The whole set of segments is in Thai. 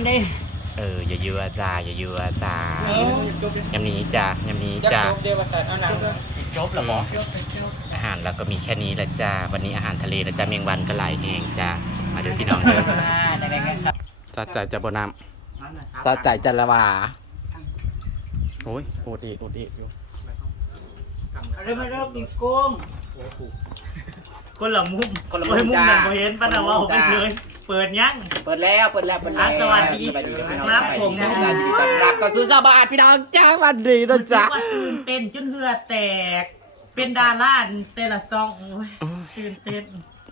ำดิเอออย่าเยือจ้าอย่าเยือจ้าเออยำนี้จ้ายำนี้จะจ้า จบเดียวว่าสัตว์เอาหนังจบแล้วบ่อาหารเราก็มีแค่นี้แหละจ้า วันนี้อาหารทะเลนะจ้าเมียงวันก็หลายแห่งจ้า มาเดี๋ยวพี่น้องเด้อได้ๆครับสะใจจะบน้ำสะใจจะละวาโอ้ยโอดอีกโอดอีกอยู่เอาเริ่มมาเริ่มกินกุ้งคนละมุมคนละมุมโอ้ยมุมจ้านั่นบ่เห็นปะนะว่าผมไปเฉย เปิดยัง เปิดแล้วเปิดแล้วเปิดแล้วอะสวัสดีสวัสดีพี่น้องครับผมสวัสดีต้อนรับก็สู่สบายพี่น้องจ้าวันดีนะจ๊ะว่าตื่นเต้นจนเหือแตก เป็นดาราแต่ละซองโอ้ยตื่นเต้น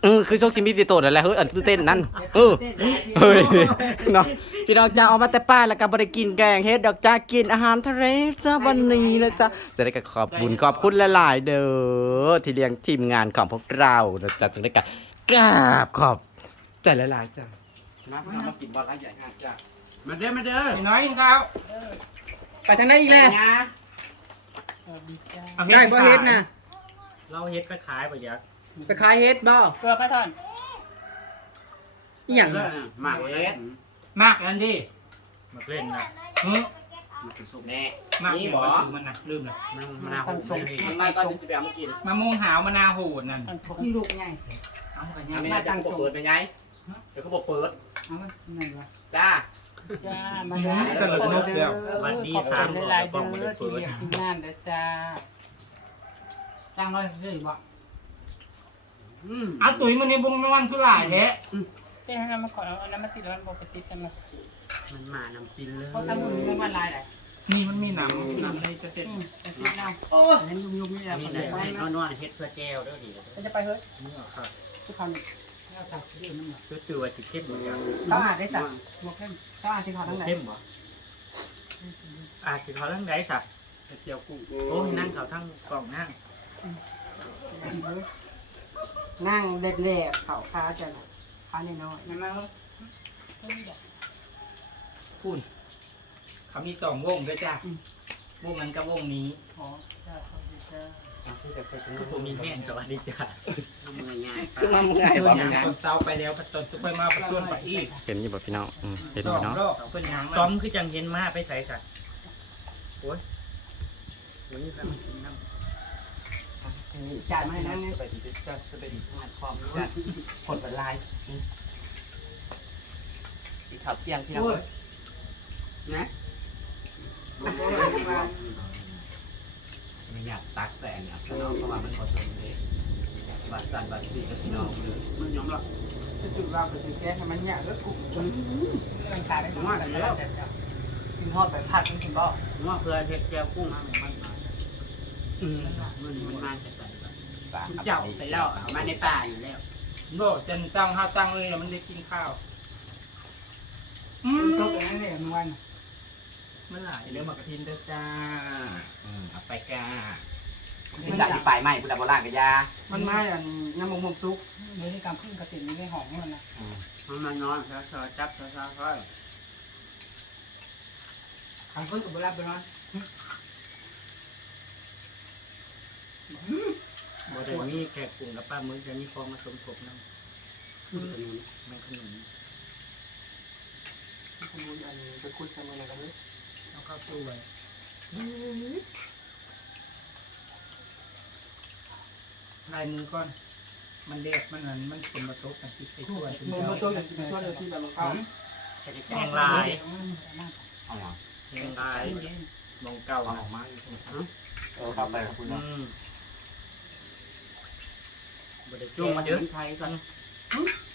เออคือโชคซิมิติโตนั่นแหละเฮ้ยอันตื่นเต้นนั่นเออเฮ้ยเนาะพี่น้องจ้าเอามาแต่ป้าแล้วก็บริกินแกงเฮ็ดดอกจ้ากินอาหารทะเลจ้าวันนี้นะจ๊ะจะได้ก็ขอบบุญขอบคุณหลายๆเด้อที่เลี้ยงทีมงานของพวกเรานะจ๊ะจะได้ก็กราบขอบ ใจหลายๆจ้ามาพี่น้องมากินบอลร้านใหญ่งานจ้ามาเด้อมาเด้อพี่น้อยครับไปทางไหนอีกแล้วเอาได้บ่เฮ็ดนะเราเฮ็ดก็ขายบ่ยักษ์ไปขายเฮ็ดบ่เกลือพระท่านอีหยังมากเฮ็ดมากนั่นดิมาเล่นนะหึแน่มากนี่นี่บ่บ่มันนะลืมเลยมะนาวโหดมันไม่ก็จะไปเอามากินมะม่วงหาวมะนาวโหดนั่นนี่ลูกไงเอาไปอันนี้จะก็เปิดไปไง เดี๋ยวก็บอกเปิด เอามันไหนวะจ้า จ้ามาเด้อสนุกนกแล้วขอบคุณหลายๆเด้อที่เรียกที่งานเด้อจ้าจ้างร้อยเฮ้ยบ่เอาตุ๋ยมันในบุงมันคือหลายแท้เต้ให้น้ำมาก่อนเอาน้ำมาติดแล้วมันปกติจะมามันมานำกินเลยเขาทำมือมันวันลายแหละนี่มันมีหนำหนำในจะเสร็จอืมแต่ติดน้ำโอ้ยยุ่งๆนี่แหละนี่มันแหละจะไปให้นะนวดๆเฮ็ดเพื่อแก้วเด้อดีมันจะไปเฮ้ยทุกคนเราตัดเรื่องน้ำหนักก็ คือว่าสิเข้มเหมือนกันเขาอาจได้สั่งหมวกเข้มเขาอาจที่เขาทั้งไหนเข้มบ่อาจสิเขาทั้งใดสักเจียวกุ้งโอ้ยนั่งเขาทั้งกล่องนั่งนั่งเด็ดๆเขาค้าจะค้าแน่นอนนั่นมาเฮ้ยพูนเขามีสองวงด้วยจ้ะ วงนั้นกับวงนี้ขอจ้าขอบคุณจ้าคือผมมีแม่นสวัสดีจ้ะมือง่ายคือมาเมื่อไงเพิ่บ่นมียังนะคนเศร้าไปแล้วผสมซุปเปอร์มาผสมไปอีกเห็นอยู่บ่พี่น้องอืมเห็นสออยู่งเนาะรอบเพิ่นยังซ้อมคือจังเห็นมาไปใส่สัตว์โอ้ยโอ้ยครับน้ำจ่ายมาให้นั่งนี่สบายดีจ้าสบายดีทานความจ้าผลเป็นลายอีกขับเที่ยงพี่น้องนะ ไม่อยากตักแต่เนี่ยพี่น้องเพราะว่ามันพอชนเลยบาดสั่นบาดสีกับพี่น้องเลยมันยอมรับจุดเราไปจุดแก๊สมันเนี่ยรถกลุ่มมันขายได้ทั้งวันแล้วกินทอดไปผัดมันกินบ่นวดเพื่อเฮ็ดแก้วกุ้งให้มันมาอืมมื้อนี้มันมาจากไสเจ้าไปแล้วมาในป่าอยู่แล้วโลจันตั้งห้าตั้งเลยมันได้กินข้าวมันตกอย่างนั้นเลยมัน วันมันหลายเรื่องมากระทินด้วยจ้าอืมเอาไปกามัเป็นนจากที่ปลายไม้พุทธโบราณกับยามันมาอย่างน้ำมันมุกซุกมือในการพึ่งกระตินนี่ไม่หอมมันนะมันมานอนซอๆจับซอๆค่อยทางพึ่งกับโบราณไปนอนบ่ได้มีแขกกลุ่มกับป้ามึงจะมีฟองมาสมทบน้ำแมงขนุนขโมยอันไปคุยกันมาแล้วเลย เอาเข้าตู้ไว้ลายมือก่อน มันเด็กมันนั่นมันเป็นประตูกันสิไอ้ทั่วถึงมือเจ้ามันตัวอย่างที่ตัวเดียวที่แบบมันเข้าแหงลายเอาเหรอแหงลายมองเก่าเอาออกมาอยู่ตรงนั้นเออเข้าไปครับคุณอืเนาะมบ่ได้จุ่จุ่มมมามาเยเยอะอะไทยกัน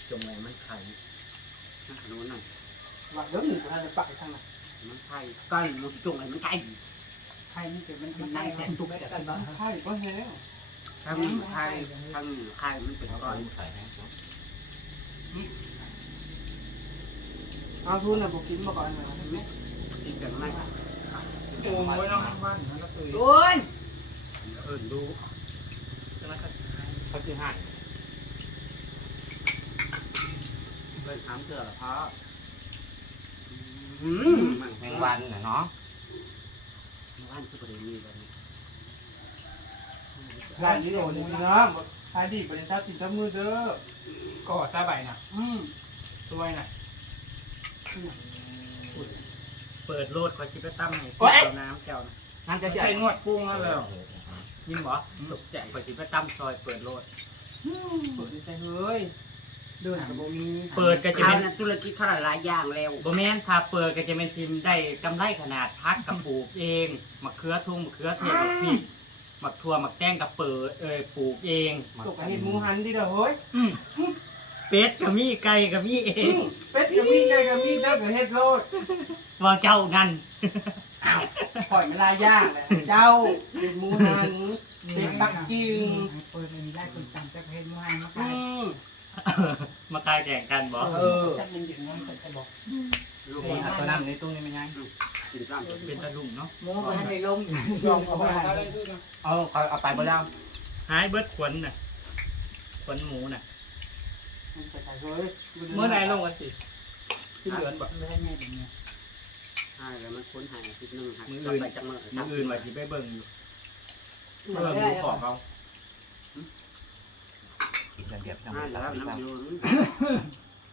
จุ่มไหนมันไข่ขนุนน่ะว่าเดี๋ยวหนึ่งกูทำจะปักไปทางไหน มันไทยก้อนมันจุ่มให้มันไทยไทยนี่เป็นมันเป็นนั่งแทนตุกแต่กันบ้างไทยก็แห้งทั้งไทยทั้งไทยมันเป็นก้อนใส่ให้เอาทุนนะผมกินมาก่อนนะเห็นไหมกินกันไหมโอ้ยน้องบ้านนั่นก็คือโอ้ยเอิญดูใช่ไหมครับเขาคือให้เพิ่นถามเสือเพราะ แมงวันน่ะเนาะบ้านสุพรรณมีแบบนี้ร้านนี้โดนนี่นะขายดีบริษัทสินค้ามือเด้อก็ซาใบน่ะ อืมช่วยน่ะ เปิดโลดคอยชิไปตั้มให้โอ๊ย เจ้าน้ำเจ้านะนั่นจะจะใหญ่ใช้งวดกุ้งแล้วเลยยินบ่ตกใจคอยชิไปตั้มซอยเปิดโลดเปิดใจเฮ้ย เดินกับโบมีเปิดก็จะเอาเป็นนะธุรกิจเท่าไหร่หลายอย่างแล้วบ่แม่นถ้าเปิดก็จะเป็นทีมได้กำไรขนาดพักกับปลูกเองมะเขือทุ่งมะเขือเทศมะพริกมะทั่วมะแตงกับเปิดเอ้ยปลูกเองตกกับเห็ดหมูหันที่เด้อเฮ้ยอืมเป็ดกับมีไก่กับมีเองเป็ดกับมีไก่กับมีเด้อกับเห็ดโลดว่าเจ้ากันปล่อยมันลายย่างแหละเจ้าเห็ดหมูหันเห็ดปักกิ่งเปิดอันนี้ได้คนจำจะเพนว่ามาอืขายม มาคายแข่งกันบ่เออจะเป็นอย่างนั้นจะบอกลูกนี่คนตัวน้ำในตู้นี้มันยังกินข้าวเป็นตะลุงเนาะโม้มันในลมยอมเอาไปอะไรที่นะเอาเอาเอาไปบ่แล้วหายเบิดขวนน่ะขวนหมูน่ะมันจะใส่เฮ้ยเมื่อไหรลงกันสิที่เหลือนบ่ไม่ให้แม่แบบนี้ใช่แล้วมันค้นหายอาทิตย์หนึงหายมื้อเราอื่นไปจังเมื่อมื้ออื่นว่าสิไปเบิ่งอยู่เพิ่มดูของเขา กินกันเดียวใช่แล้วน้ำยูน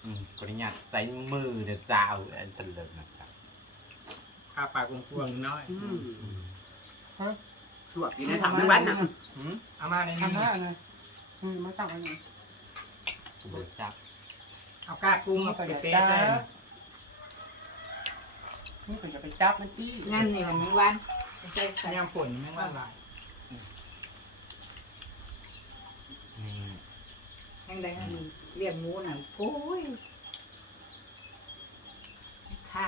อืมขออนุญาตใส่มือเดี๋ยวจ้าวอันตะเลิกนะครับข้าปากกวงๆน้อยอืมสวดกินในถังทั้งวันน่ะเอามาในทำนี้หน้าเลยอืมมาจับอันนี้เบิดจับเอากากกุ้งเอาไปเป๊ะจ้าใส่นี่เป็นจะไปจับมันจี้นั่นนี่มันมีวันใช่ใช่ยามฝนแม่งว่าหลา ยนี่แห้งใดให้มันเลี้ยงหมูน่ะโอ้ยค่ะ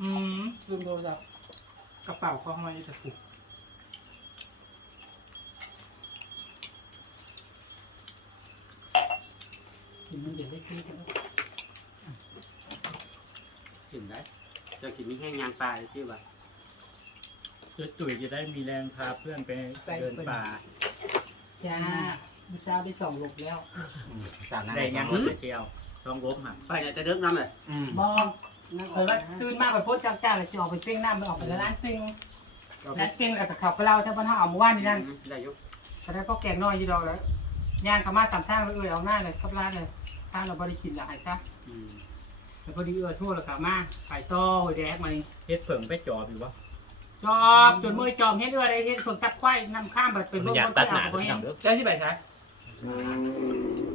อืมลืมโทรศัพท์กระเป๋าเข้ามาอีกตะกุกกินมันเดี๋ยวได้ซื้อกันกินได้จะกินมีแห้งยางปลาที่ว่า จะตุ๋ยจะได้มีแรงพาเพื่อนไปเดินป่าจ้ามื้อเช้าได้สองลูกแล้วอืมสาวน้ำได้ยังอืรถไปเที่ยวท้องรบหักไปเนี่ยจะเลิกน้ำเลยมมองเคยว่าตื่นมาไปโพสจ้าจ้าเลยจะออกไปเป้งน้ำไปออกไปร้านเป้งร้านเป้งแล้วก็ขับไปเล่าถ้าบ้านเขาเอามาว่านนี่นั่นได้อยุแต่แล้วก็แกงน้อยอยู่ดอกแล้วย่างกลับมาตามทางเลยเออเอาหน้าเลยกับร้านเลยทางเราบริกินละหายซะแล้วพอดีเออทั่วแล้วกลับมาขายซ้อหอยแดกมานี่เฮ็ดเผิงไปจอบอยู่วะ จอบจนมือจอมเฮ็ดเออได้เฮ็ดส่วนจับควายนำข้ามแบบเป็นอยากตัดหนาตัวพี่เอน้องงเด้อได้ที่ไหนใช่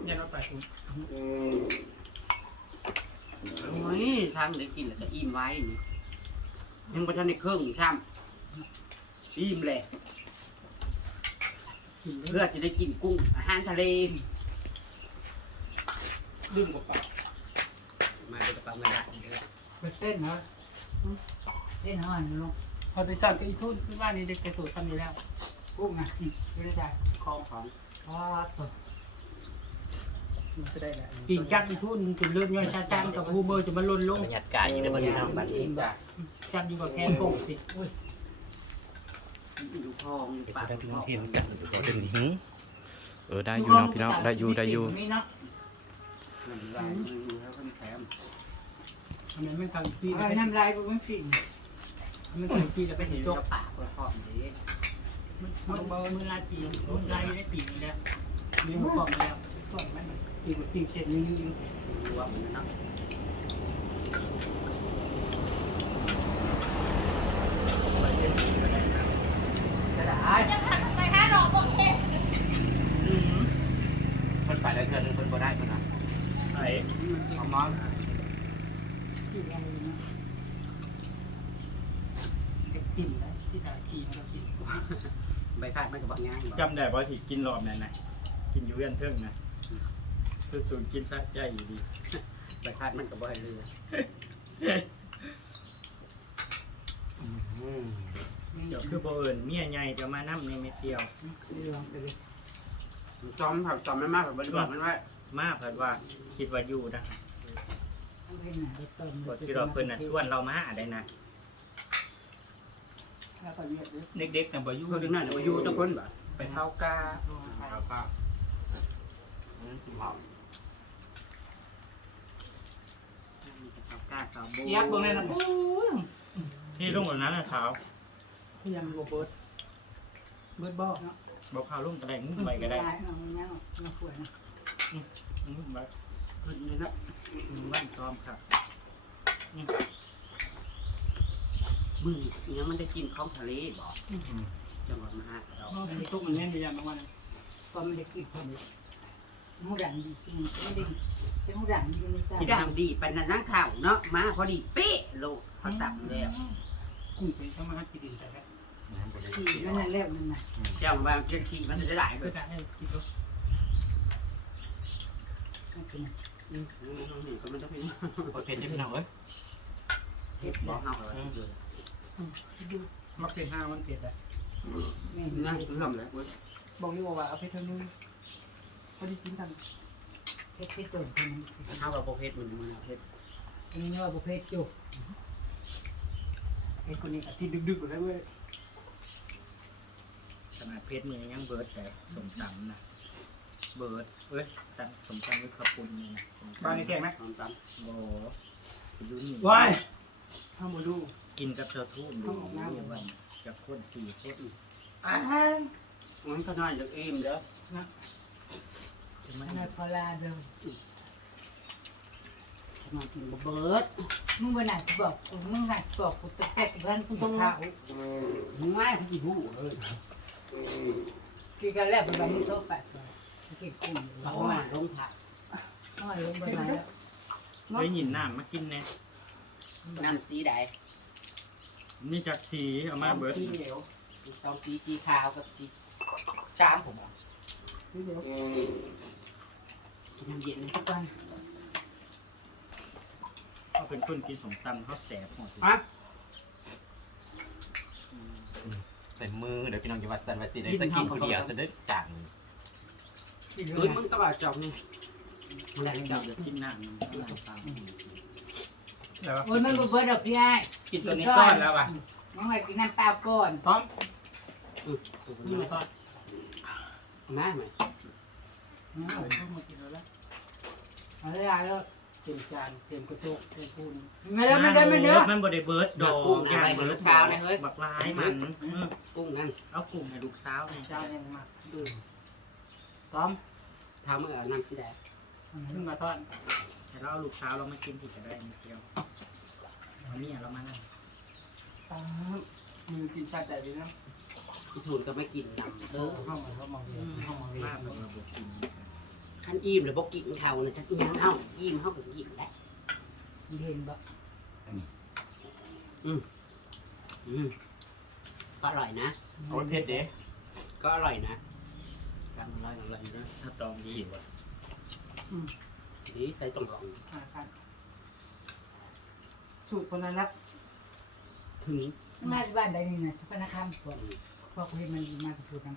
ยันรถไปคุณโอ้ยทางได้กินแล้วจะอิ่มไว้นี่ยังประทันในเครื่องช่ำอิ่มเลยเพื่อจะได้กินกุ้งอาหารทะเลดื่มกระเป๋ามาเป็นกระเป๋าเงินละไปเต้นเหรอเต้นเหรอลูก พอไปสอนกับอีทุ่นขึ้นว่านี่เด็กกระสุนทำอยู่แล้วกุ้งอะไม่ได้ใจคลองของอ๋อตัวมันจะได้แหละปีนจับอีทุ่นจนเลือดย่อยช้าๆกับฮูเบอร์จนมันล่นลงบรรยากาศอยู่ในบรรยากาศบัดนี้จับอยู่กับแพนโป่งสิดูคลองเป็นปากทางคพิลองเทียนกันเดี๋ยวนี้หือเออได้อยู่เนาะพี่น้องได้อยู่ได้อยู่นี่เนาะมันลายมือแล้วก็แถมทำไมมันทำปีเออน้ำลายกูมันสิ่ง มันทำปีแล้วไปเห็เห็นนกจระกปากกระเพาะนี้มันมันมันลายปีมันลายได้ปีนี้แล้วมีหัวฟองแล้วฟองมันปีกว่าปีเสร็จนี่รวมนะจะได้อืมคนไปแล้วเธอหนึ่งคนบ่ได้คนนะไอ้เอามอนเด็ก ปิ่นแล้วที่ตาจีนกับปิ่นใบคาดมันก็บอกง่ายจำได้ว่าที่กินรอบนั้นนะกินอยู่เวียนเทิงนะคือตูนกินซะใจอยู่ดีใบคาดมันก็บ่ให้เรืออืมเดี๋ยวคือบ่เอิญเมียใหญ่จะมานั่ในเม็ดเดียวเรื่องไปเลยจอมผักจอมไม่มากแบบบริบอกมันว่ามาเพิ่นว่าคิดว่าอยู่นะเอาไปไหนไปเติมบ่คิดว่าเพิ่นน่ะชวนเรามาได้นะ แล้วก็เรียกด้วยเด็กๆน่ะบ่อยู่เขาถึงนั่นว่าอยู่ทุกคนแบบไปเท่ากาเอาเปล่าอืมสิเผาข้าวกล้าข้าวโบเจี๊ยบเบิ่งเลยนะโอ้ยที่ลงแบบนั้นน่ะขาวพยายามโรเบิร์ตเบิร์ตบอกเนาะบ่ขาวลงก็ได้งุ้มไปก็ได้เอาเงาเอาขวดนะอืมบัดขึ้นเลยนะอืมวันซ้อมครับ มึงยังมันได้กินของทะเลบ่จังหวัดมหาเราเอาสิทุกมันแน่นไปยังบางวันก็ไม่ได้กินคนหมูดันดีกินไม่ได้เป็นหมูดันดีไม่ทราบที่ดังดีปานนั้นนั่งข่าวเนาะมาพอดีเป๊ะโลกเขาตับแล้วกุ้งไปสมาธิดินแต่แรกที่นั่นน่ะแล้วนั่นน่ะเจ้าบางเจ้าขี้มันจะได้เลก็ยจะให้กินดูนั่นคืออืมนี่ก็มันต้องมีโอเคจ้ะพี่น้องเอ้ยเห็ดบ่เฮาเลย มักเป็นห้ามันเผ็ดอะแม่นั่งเริ่มแล้วเว้ยบอกอยู่ว่าเอาไปเท่านึงพอดีกินกันเฮ็ดที่ต้นคนนี้เฮากับบ่เผ็ดมันมันเอาเผ็ดอันนี้ว่าประเภทจุกไอ้คนนี้ที่ดึกๆเลยเว้ยขนาดเพชรมือยังเบิร์ดแต่สมตำนะ เบิร์ดเอ้ยตันสมตำด้วยขาวปุ้นนี่นะสมตำบ้านในแกงไหมตามตามโอ้โหดูนี่ว้ายข้าวหมูดู กินกับเธอทุ่มดูวันกับคนสี่คนอ่ามันก็น่าจะอิ่มเด้อใช่ไหมขนาดพลาเดิมมากินบ่เบิดมึงวันไหนบอกกูมึงไหนบอกกูตะแกะกันกูต้องข้าวมึงง่ายพี่ฮู้เอ้ยกินกันแล้วเป็นแบบนี้โต๊ะแปดกินกุ้งเขามาลงผักน้อยลงไปไหนแล้วได้ยินน้ำมากินแน่น้ำสีใด มีจากสีเอามาเบิร์ดสีเหลวสองสีสีขาวกับสีชามผมอะกินน้ำเย็นทุกวันเขาเป็นคนกินสมตำเขาแสบหมดอะใส่มือเดี๋ยวพี่น้องจะวัดสันวัดสีได้สกินคนเดียวจะได้จังกินเฮ้ยมึงตลอดจอกนี่มึงแรงจอกเดี๋ยวกินน้ำน้ำตาล โอ้ยมันเบิร์ดดอกพี่ไอ้กินตัวนี้ก้อนแล้วป่ะน้องไอ้กินน้ำเปล่าก่อนพร้อมนี่มาทอดมาไหมเอาเข้ามากินแล้วเอาเลยแล้วเต็มจานเต็มกระโจกเต็มปูนไม่ได้ไม่ได้ไม่ได้มันบดเบิร์ดดอกยางเบิร์ดบักลายมันกุ้งนั่นเอากลุ่มให้ลูกสาวเนี่ยจานยังมาดูพร้อมทำเมื่อน้ำสีแดงขึ้นมาทอด แต่เราเอาลูกสาวเรามากินที่จะได้มีเซียวเอาเนี่ยเรามานั่งมือกินชาแต่ดีนะอีทูนก็ไม่กินน้ำเออห้องมันเขามองห้องมองมากเลยเราบอกกินขันอิ่มหรือบอกกินเขานะขันอิ่มเอ้าอิ่มเขาก็อิ่มแล้วเห็นบ่อืมก็อร่อยนะโอ้ยเผ็ดเด้ก็อร่อยนะการอร่อยอร่อยนะถ้าตองดีว่ะ นี่ใส่ตรงรองสูตรคนนั้นละถึงมาบ้านใดนี่นะพนักงานพวกพวกเห็นมันมาถูกกัน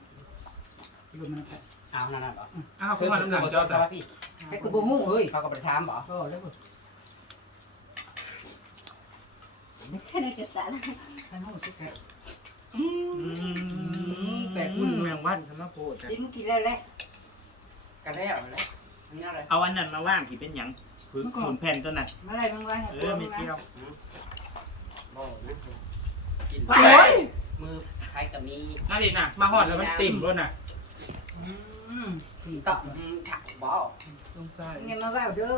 รวมมันกันเอานั่นน่ะบ่อ้าวคุณมาน้ำหนักเจ้าจ้ะพี่แค่กูบ่ฮู้เฮ้ยเขาก็ไปถามบ่ก็แล้วบ่แค่ในกระตาท่านฮู้สิแกแต่คุณแมงวันคำว่าโคตรกินกินแล้วแหละกันแล้วแล้ว อันนี้อะไรเอาอันนั้นมาว่างที่เป็นหยังผืนผืนแผ่นตัวนั้นมาได้บางวันเออไม่เซียวบ่นะกินไปมือใครก็มีนั่นดิน่ะ มาหอดแล้วมันติ่มด้วยน่ะอืมสี่ตต่ออบถักบ่ต้องใส่เงินมาว่าเด้อ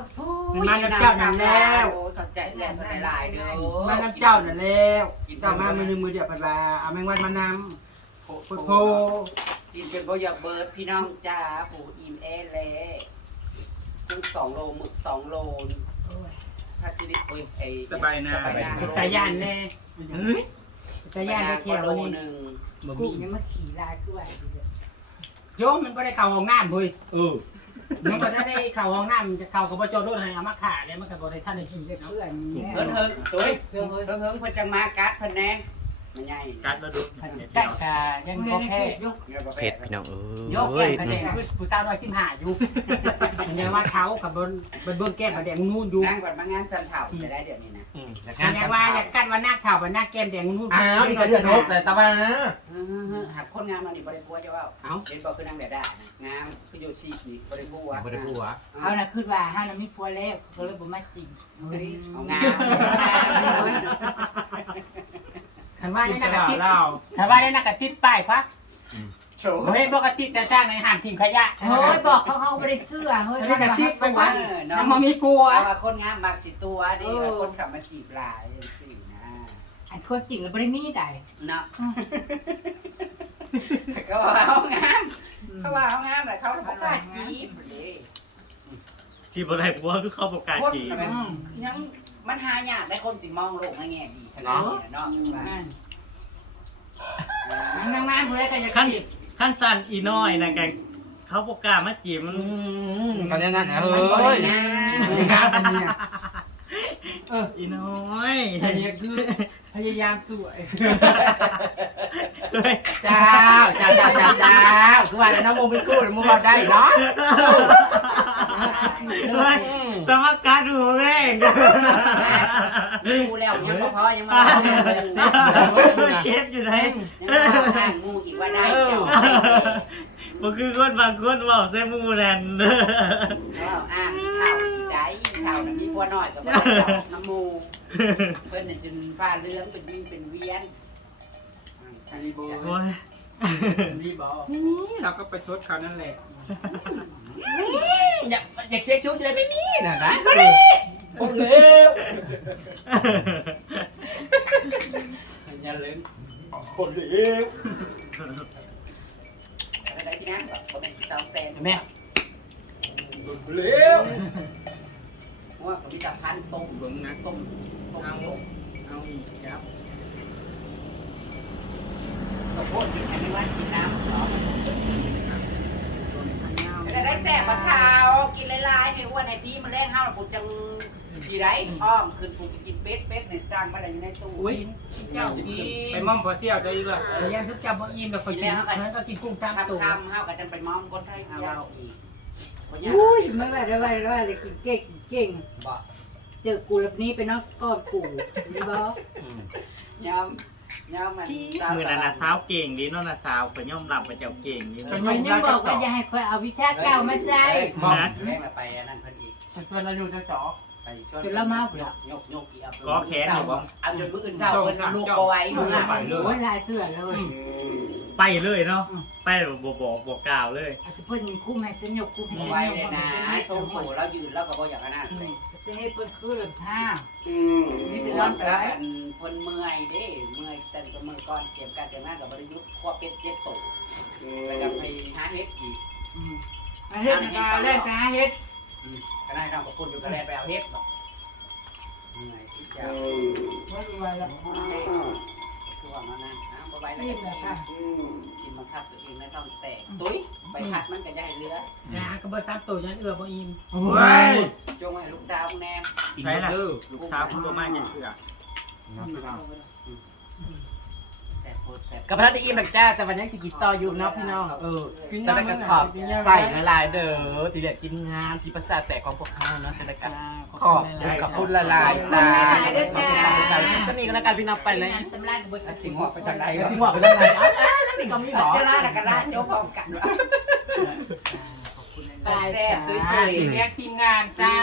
มันมาน้ำเจ้านั่นแล้วโอ้ตัดใจแหลมหลายๆเด้อมาน้ำเจ้านั่นแล้วเจ้ามามือหนึ่งมือเดียวกันลาเอาแมงวันมานำโพโพกินเป็นบ่อยากเบิดพี่น้องจ้าผู้อิ่มแอแล กุ้งสองโลหมึกสองโลถ้าจะได้ปุยไอ้สบายนา ตาย่านแน่เฮ้ยจะย่านได้เที่ยวโลนี่หนึ่งกูยังมาขี่ลายคือว่าโยมมันก็ได้เข่าห้องน้ำเฮ้ยเออมันก็ได้เข่าห้องน้ำจะเข่ากับประจรถให้เอามาขาเลยมันก็บ่ได้ท่านได้กินเลยเนาะเพื่อนเฮิงเฮิงตุ้ยเฮิงเฮิงเฮิงเฮิงเพิ่นจะมากัดเพิ่นแน่ มันใหญ่กัดแล้วดูได้กายังบ่แพ้เผ็ดพี่น้องเอ้ยกแก้มกระแดงผู้สาวน้อยสิบห้าอยู่มันยังว่าเขากับบนบนเบื้องแก้มกระแดงนู่นอยู่นั่งก่อนมางานสันเถ่าจะได้เดี๋ยวนี้นะอันนี้ว่าอยากกันว่าหน้าเข่าว่าหน้าแก้มแดงนู่นอ้าวนี่ก็เดือดรบแต่ตะวันหักคนงามมานี่บริบัวจะว่าเอ้าเห็นบอกคือนั่งแต่ได้งามคืออยู่ซีอีบริบัวบ่ได้พูดวะเอาน่ะขึ้นว่าห้าน่ะมีผัวแล้วเขาเลยบ่มาจริงเอางาม คันว่าได้นักติดเราคันว่าได้นักติดป้ายครับแชโชว์เฮ้ยปกติแต่จ้างในห้ามทิ้งขยะเฮ้ยบอกเขาเขาไม่ได้เชื่อเฮ้ยอันนี้กะทิไปเอวะอเนาะยังมามีกลัวเอามาคนงามมักสิตัวดิคนขับมาจีบหลายสินะอันคนจริงแล้วไม่ได้มีได้เนาะก็ว่าเอางามเขาว่าเอางามแต่เขาประกล้าศจีบเลยที่บ่ได้ผัวคือเขาประกาศคนจีบมันยัง มันหายากได้คนสิมองโลกในแง่ดีขนาดนี้เนาะนั่งนั่งๆผู้ใดก็จะขั้นกินขั้นสั้นอีน้อยนะแกเขาประกล้าศมาจีบมันกันยังนั้นเฮ้มันบ่ยได้งามงามอันเนี้ยอีน้อยอันเนี้ยคือพยายามสวยเฮ้ยเจ้าเจ้าเจ้าเจ้าเจ้าคือว่าน้องมูไปกู้มูเราได้เนาะ เฮ้ย สมการดูแม่งงูแล้วยังบ่พอยังมาเก็บอยู่ไหนยังมาข้างงูอีกว่าได้เจ้ามันคือคนบางคนเว่าใส่หมูแลนแล้วอ่างข่าวที่ใจข่าวน่ะมีพัวน้อยกับบ่ได้เจ้าน้ำมูเพิ่นน่ะจนฟ้าเรื่องเป็นวิ่งเป็นเวียนอันนี้บ่โอ้ยรีบบอกนี่เราก็ไปชดเขานั่นแหละ อยากเช็คชุดจะได้ไม่มีนะนะบ่เร็วอย่าลืมคนเร็วอะไรพี่นะบ่เป็นสาวแซนแม่เร็วว่าผมมีแต่พันต้มเบิ่งนะต้มต้มเอาเอาอีกครับข้าวโพดกินอันนี้ว่ากินน้ำหรอ จะได้แสบมะขาวกินหลายๆให้อ้วนให้พี่มันแรงห้าวผมจังทีไรอ้อมขึ้นผมกินเป็ดเป็ดเนี่ยจ้างมาอะไรอยู่ในตู้อุ้ยเจ้าอีไปม่อมพอเสี่ยวจะอีกละยังทุกเจ้าบ่อิ่มแล้วคอยกินนั้นก็กินกุ้งสามทำตัวทำห้าวกันจะไปมอมคนไทยเอาเราอีกอุ้ยไม่ไหวไม่ไหวไม่ไหวเลยเก่งเก่งบอกเจอกูแบบนี้เป็นน้องก้อนกูนี่บอย้ำ ย้ำมันมือนันนะสาวเก่งดีเนาะนะสาวก็ย่อมรับว่าเจ้าเก่งดีทำไมยังบอกว่าจะให้คอยเอาวิชาเก่ามาใส่บอกแม่มาไปนั่นเพิ่นอีกเพื่อนเราอยู่เจ้าจ๋อไปชวนยกยกอีกเอาจนมืออื่นเศร้าเพิ่นลูกเอาไว้มึงอะโอ้ยลายเสื้อเลยไปเลยเนาะไปแบบบอกบอกบอกกล่าวเลยอาจจะเพิ่นมีคู่แม่ฉันยกคู่แม่ไว้เลยนะโซ่โหเรายืนแล้วก็บ่อยากนั่นเลย จะให้เพิ่นคือลำท่านี่เป็นร้อนแต่คนเมื่อยเด้เมื่อยแต่ก็มือก่อนเจ็บการเจ็บหน้ากับบริยุทธ์ควบเป็ดเจ็บตกไปกับไปหาเฮ็ดอีกอันนี้นะคะเล่นนะเฮ็ดก็ได้ทำกับคนอยู่ก็ได้ไปเอาเฮ็ดหรอกเมื่อยที่จะไม่รู้ว่าแล้วคือว่ามันนั่นนะบ่ไหวแล้วกินมาคั ดตัวเองไม่ต้องแตกตุ้ยไปคัดมันก็ได้เรือนะก็บ่สามตัวยันเอือบ่อิ่มจงให้ลูกสาวแนมใช่ละลูกสาวคุณบ่มากอย่างเพื่อแสบโคตรแสบกับพระได้อิ่มหลักจ้าแต่วันนี้สิกินต่ออยู่เนาะพี่น้องเออจะได้กระขอบใส่ละลายเด้อทีเด็ดกินงานที่ประสาทแตกของพวกเขาเนาะจะได้กันขอบกับพูดละลายตาจะมีกันแล้วกันพี่น้องไปเลยสำลักเบิดสิงหัวไปทางใดไอ้ก็สิสิงงหัหัววไปไปทาทางงไหใดนอ๋อ นั่นนี่ก็มีหรอจะล่ากันล่าโจ๊กพร้อมกันวะตายแซ่บตุ้ยเรียกทีมงานจ้า